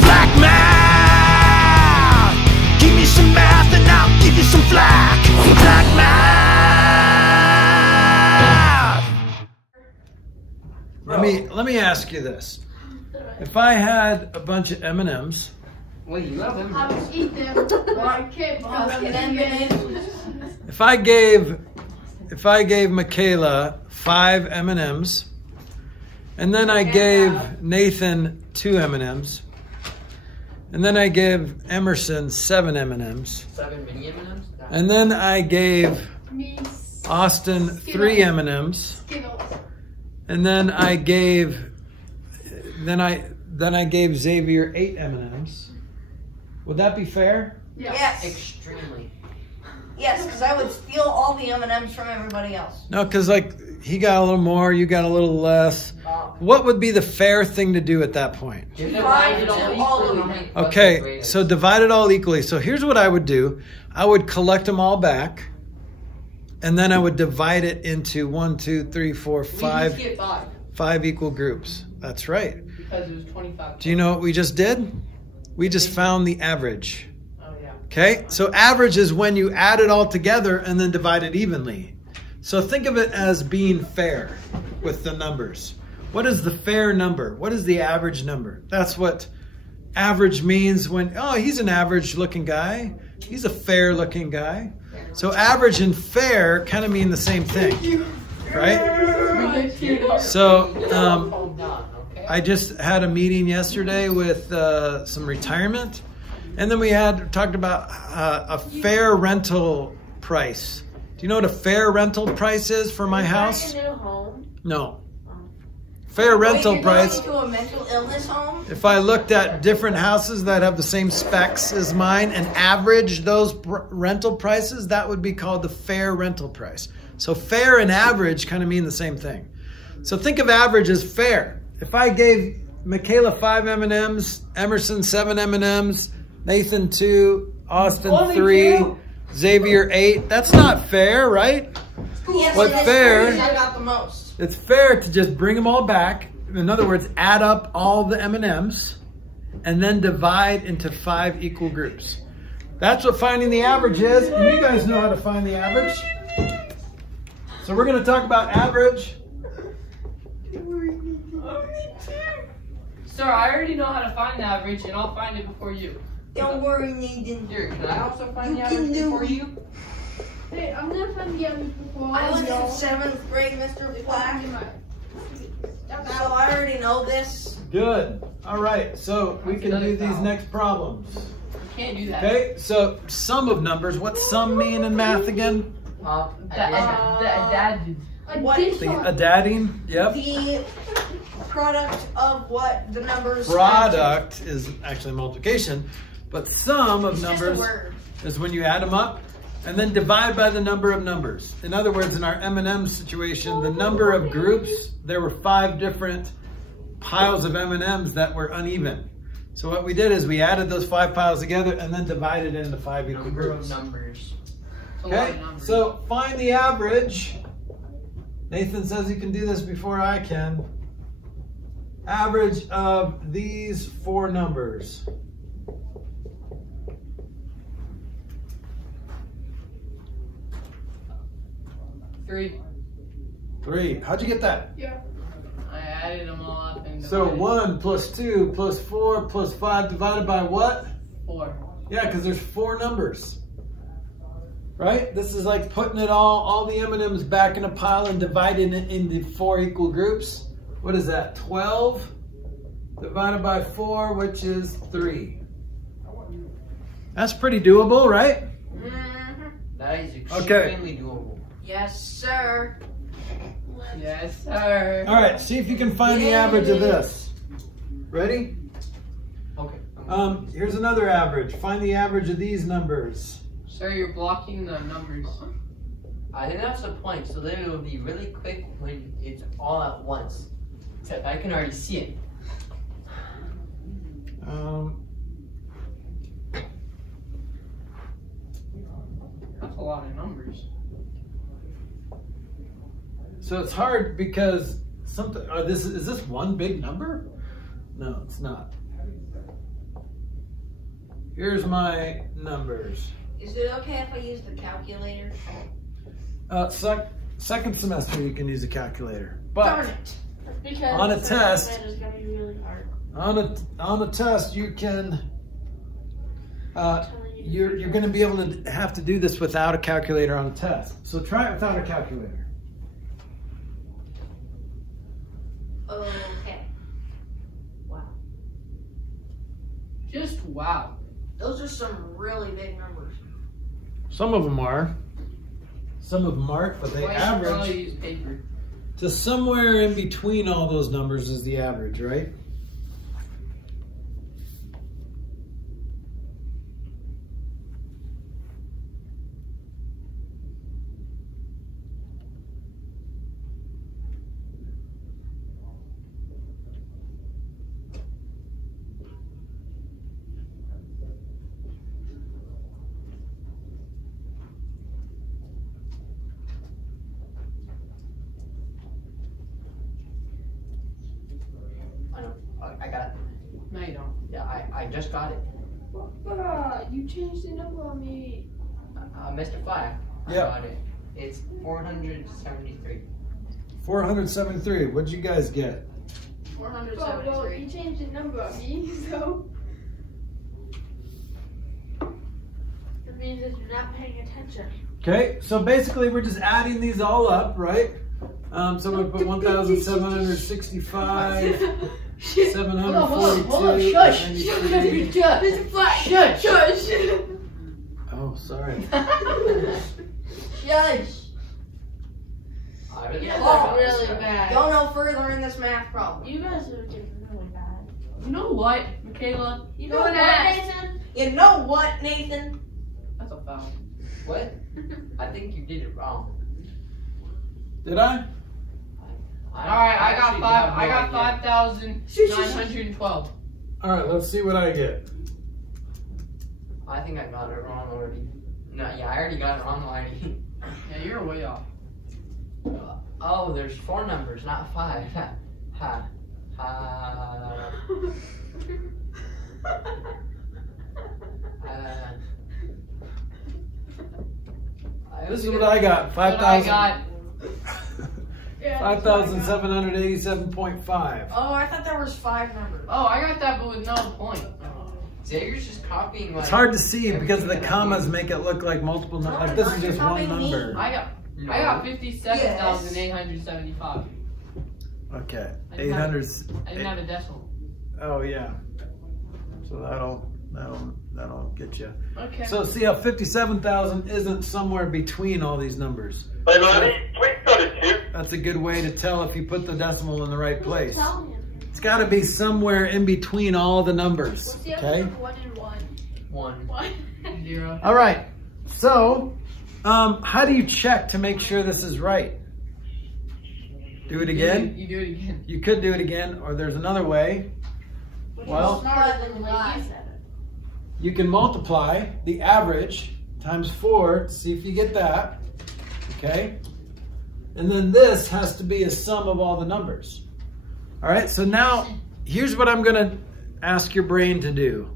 Flack math. Give me some math and I'll give you some flack. Flack math. Let me ask you this. If I had a bunch of M&Ms. Well, you love them. I would eat them. If I gave Michaela 5 M&Ms, and then I gave Nathan 2 M&Ms, and then I gave Emerson 7 M&Ms, 7 mini M&Ms, and then I gave Austin 3 M&Ms, and then I gave Xavier 8 M&Ms. Would that be fair? Yes. Extremely. Yes, because I would steal all the M&Ms from everybody else. No, because like he got a little more, you got a little less. What would be the fair thing to do at that point? Divide it all equally. Okay, so divide it all equally. So here's what I would do. I would collect them all back, and then I would divide it into 1, 2, 3, 4, 5. Five equal groups. That's right. Because it was 25. Do you know what we just did? We just found the average. Oh, yeah. Okay, so average is when you add it all together and then divide it evenly. So think of it as being fair with the numbers. What is the fair number? What is the average number? That's what average means when, oh, he's an average looking guy. He's a fair looking guy. So average and fair kind of mean the same thing, right? So I just had a meeting yesterday with some retirement, and then we talked about a fair rental price. Do you know what a fair rental price is for my house? A new home? No. Fair rental price. To a mental illness home? If I looked at different houses that have the same specs as mine and averaged those rental prices, that would be called the fair rental price. So fair and average kind of mean the same thing. So think of average as fair. If I gave Michaela 5 M&Ms, Emerson 7 M&Ms, Nathan 2, Austin 3, Xavier 8, that's not fair, right? Yes, What's fair? I got the most. It's fair to just bring them all back. In other words, add up all the M&Ms and then divide into 5 equal groups. That's what finding the average is, and you guys know how to find the average. So we're going to talk about average. Sir, I already know how to find the average, and I'll find it before you. Don't worry, Nathan. Here, can I also find the average before you? Hey, I'm gonna find the average before I was in y'all. 7th grade, Mr. Flack. So I already know this. Good. All right, so we can do these next problems. You can't do that. Okay, so sum of numbers. What's sum mean in math again? Addadding, yep. The product of what the numbers. Product is actually multiplication, but sum of It's numbers just a word. is when you add them up and then divide by the number of numbers. In other words, in our M&M situation, the number of groups, there were 5 different piles of M&Ms that were uneven. So what we did is we added those 5 piles together and then divided it into 5 equal groups. Numbers. Okay, so find the average. Nathan says he can do this before I can. Average of these 4 numbers. Three. How'd you get that? Yeah. I added them all up and So 1 plus 2 plus 4 plus 5 divided by what? 4. Yeah, because there's 4 numbers. Right? This is like putting it all the M&Ms back in a pile and dividing it into 4 equal groups. What is that? 12 divided by 4, which is 3. That's pretty doable, right? Mm-hmm. That is extremely doable. Yes, sir. Yes, sir. All right, see if you can find the average of this. Ready? Okay. Here's another average. Find the average of these numbers. Sir, you're blocking the numbers. I think that's the point. So then it'll be really quick when it's all at once. Except I can already see it. That's a lot of numbers. So it's hard because something. Is this one big number? No, it's not. Here's my numbers. Is it okay if I use the calculator? Second semester you can use a calculator. Darn But it. Because on a the test, calculator is gonna be really hard. on a test you can you're going to be able to have to do this without a calculator on a test. So try it without a calculator. Okay. Wow. Just wow. Those are some really big numbers. Some of them are. Some of them aren't, but they Why should probably average use paper? to somewhere in between all those numbers is the average, right? I got it. No, you don't. Yeah, I just got it. Papa, you changed the number on me. Mr. Flack, I Yeah. got it. It's 473. 473. What'd you guys get? 473. Well, you changed the number on me, so. It means that you're not paying attention. Okay, so basically we're just adding these all up, right? So we put 1,765, 742. Shush! 93. Mr. Flack! Shush! Oh, sorry. Shush. I really Yeah, thought Oh, about this really stuff. bad. Go no further in this math problem. You guys are getting really bad. You know what, Michaela? You Go know what, ahead. Nathan? You know what, Nathan? That's a foul. What? I think you did it wrong. Did I? Alright, I got Oh, 5,912. All right, let's see what I get. I think I got it wrong already. No, yeah, I already got it wrong already. Yeah, you're way off. Oh, there's 4 numbers, not 5. Ha. Ha. This is what I got. What I got. 5,787.5. Oh, I thought there was 5 numbers. Oh, I got that, but with no point. Xavier's just copying my. It's hard to see because the commas make it look like multiple numbers. Like this is just one number. I got 57,875. Okay, I didn't have- 800. I didn't have a decimal. Oh yeah. So that'll get you. Okay. So see how 57,000 isn't somewhere between all these numbers. That's a good way to tell if you put the decimal in the right place. It's got to be somewhere in between all the numbers. What's the Okay. other 1 and 1? 1. 1. 0. All right. So, how do you check to make sure this is right? Do it again. You do it again. You could do it again, or there's another way. Well, Smarter than the way you said it. you can multiply the average times 4 to see if you get that. Okay. And then this has to be a sum of all the numbers. All right. So now here's what I'm going to ask your brain to do.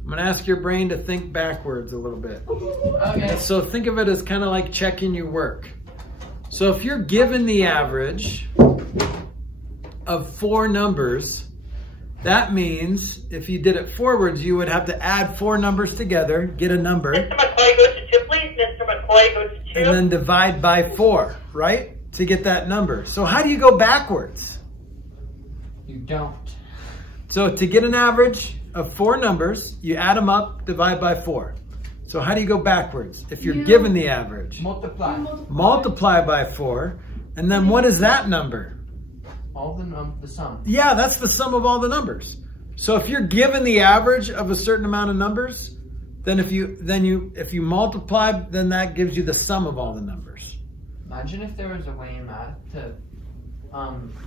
I'm going to ask your brain to think backwards a little bit. Okay. So think of it as kind of like checking your work. So if you're given the average of 4 numbers, that means if you did it forwards, you would have to add 4 numbers together, get a number, Mr. McCoy, go to 2, please. Mr. McCoy, go to 2. and then divide by 4, right? To get that number. So how do you go backwards? You don't. So to get an average of 4 numbers, you add them up, divide by 4. So how do you go backwards? If you're given the average, Multiply. multiply by 4, and then what is that number? All the sum. Yeah, that's the sum of all the numbers. So if you're given the average of a certain amount of numbers, then if you multiply, then that gives you the sum of all the numbers. Imagine if there was a way in math to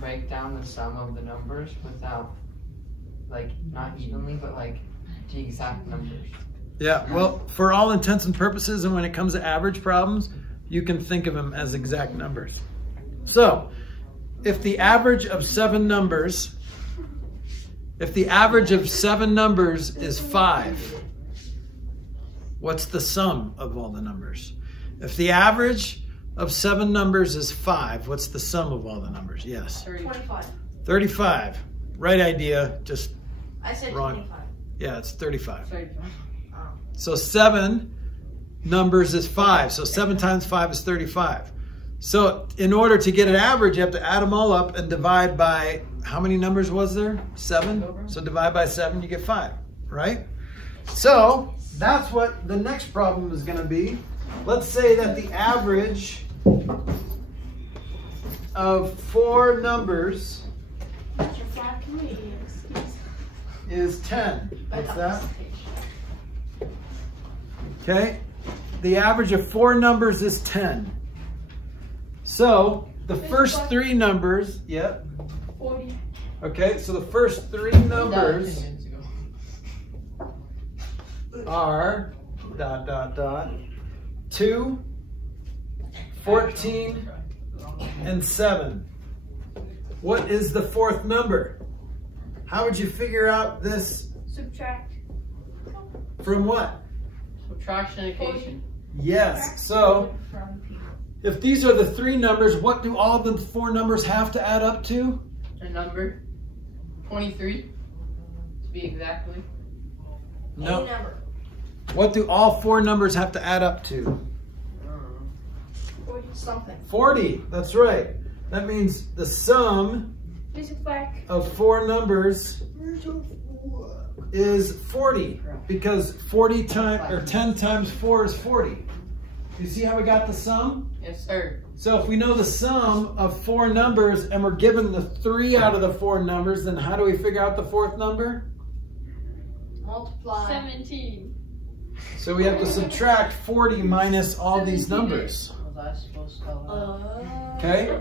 break down the sum of the numbers without, like, not evenly, but like the exact numbers. Yeah, well, for all intents and purposes, and when it comes to average problems, you can think of them as exact numbers. So, if the average of 7 numbers is 5, What's the sum of all the numbers? If the average of 7 numbers is 5, what's the sum of all the numbers? Yes. 25. 35. Right idea, just I said wrong. 25. Yeah, it's 35. Sorry. So 7 numbers is 5. So 7 times 5 is 35. So in order to get an average, you have to add them all up and divide by, how many numbers was there? 7. So divide by 7, you get 5, right? So that's what the next problem is going to be. Let's say that the average of 4 numbers Mr. Flack, can we is 10. What's that? Okay. The average of 4 numbers is 10. So the first 3 numbers, yeah. 40. Okay, so the first 3 numbers are ... 2, 14, and 7. What is the 4th number? How would you figure out this Subtract. from what? Subtractionification. Yes, so if these are the 3 numbers, what do all the 4 numbers have to add up to? A number. 23. To be exactly. No. Any number. What do all 4 numbers have to add up to? 40. Something. 40, that's right. That means the sum Mr. Flack. of 4 numbers is 40, because 10 times 4 is 40. You see how we got the sum? Yes, sir. So if we know the sum of 4 numbers and we're given the 3 out of the 4 numbers, then how do we figure out the 4th number? Multiply. 17. So we have to subtract 40 minus all these numbers. Was I supposed to? Okay.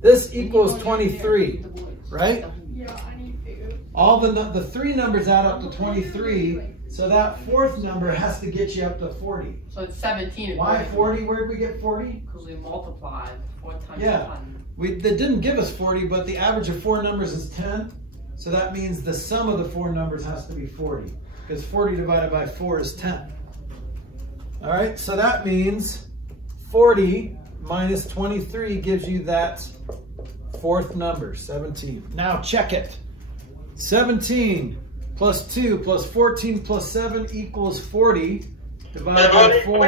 This equals 23, right? Yeah, I need to figure. All the 3 numbers add up to 23, so that 4th number has to get you up to 40. So it's 17. Why 40? Where did we get 40? Because we multiplied 4 times Yeah. 1. They didn't give us 40, but the average of 4 numbers is 10. So that means the sum of the 4 numbers has to be 40, because 40 divided by 4 is 10. All right, so that means 40 minus 23 gives you that 4th number, 17. Now check it. 17 plus 2 plus 14 plus 7 equals 40. Divided by 4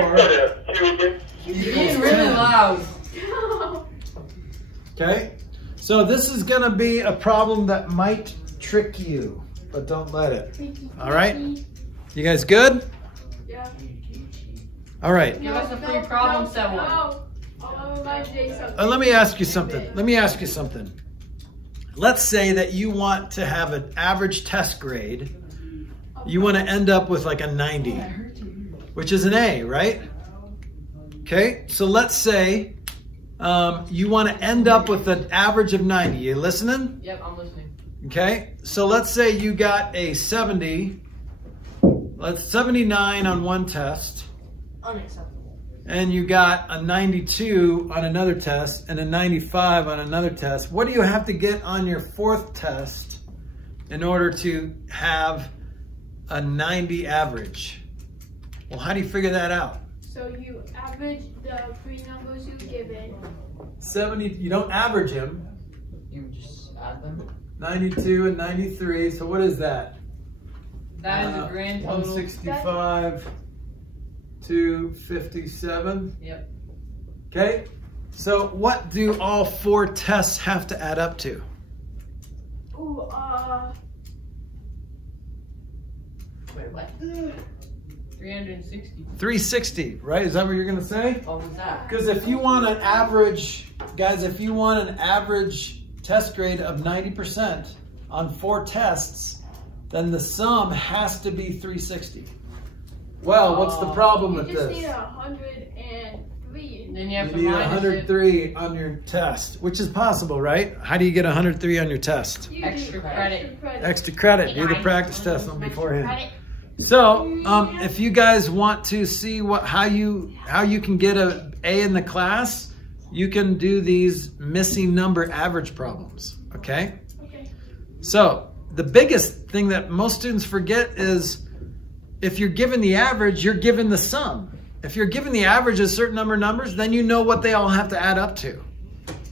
You're being really loud. Okay, so this is going to be a problem that might trick you, but don't let it. All right, you guys good? Yeah. All right. Give us a free problem set one. No. I'll remind Jay something. Let me ask you something. Let's say that you want to have an average test grade. You want to end up with like a 90, which is an A, right? Okay, so let's say you want to end up with an average of 90. You listening? Yep, I'm listening. Okay, so let's say you got a 70, 79 on one test, Unacceptable. and you got a 92 on another test, and a 95 on another test. What do you have to get on your 4th test in order to have a 90 average? Well, how do you figure that out? So you average the 3 numbers you given. 70, you don't average them. You just add them. 92 and 93, so what is that? That is a grand total. 165 to 57. Yep. Okay, so what do all 4 tests have to add up to? Ooh, Wait, what? 360. 360, right? Is that what you're gonna say? What was that? Because if you want an average, guys, if you want an average test grade of 90% on 4 tests, then the sum has to be 360. Well, what's the problem with you just this? need 103. Then you have You to need minus 103 on your test, which is possible, right? How do you get 103 on your test? You Extra do credit. Extra credit. Do the practice test one beforehand. So, if you guys want to see how you can get an A in the class, you can do these missing number average problems. Okay. Okay. So the biggest thing that most students forget is if you're given the average, you're given the sum. If you're given the average of a certain number of numbers, then you know what they all have to add up to.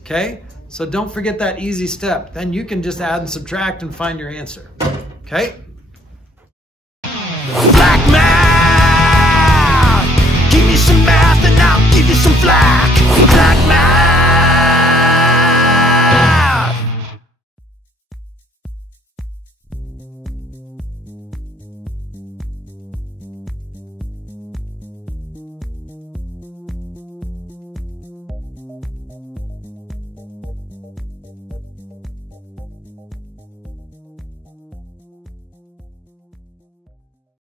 Okay? So don't forget that easy step. Then you can just add and subtract and find your answer. Okay? Black man, give me some math and I'll give you some flack.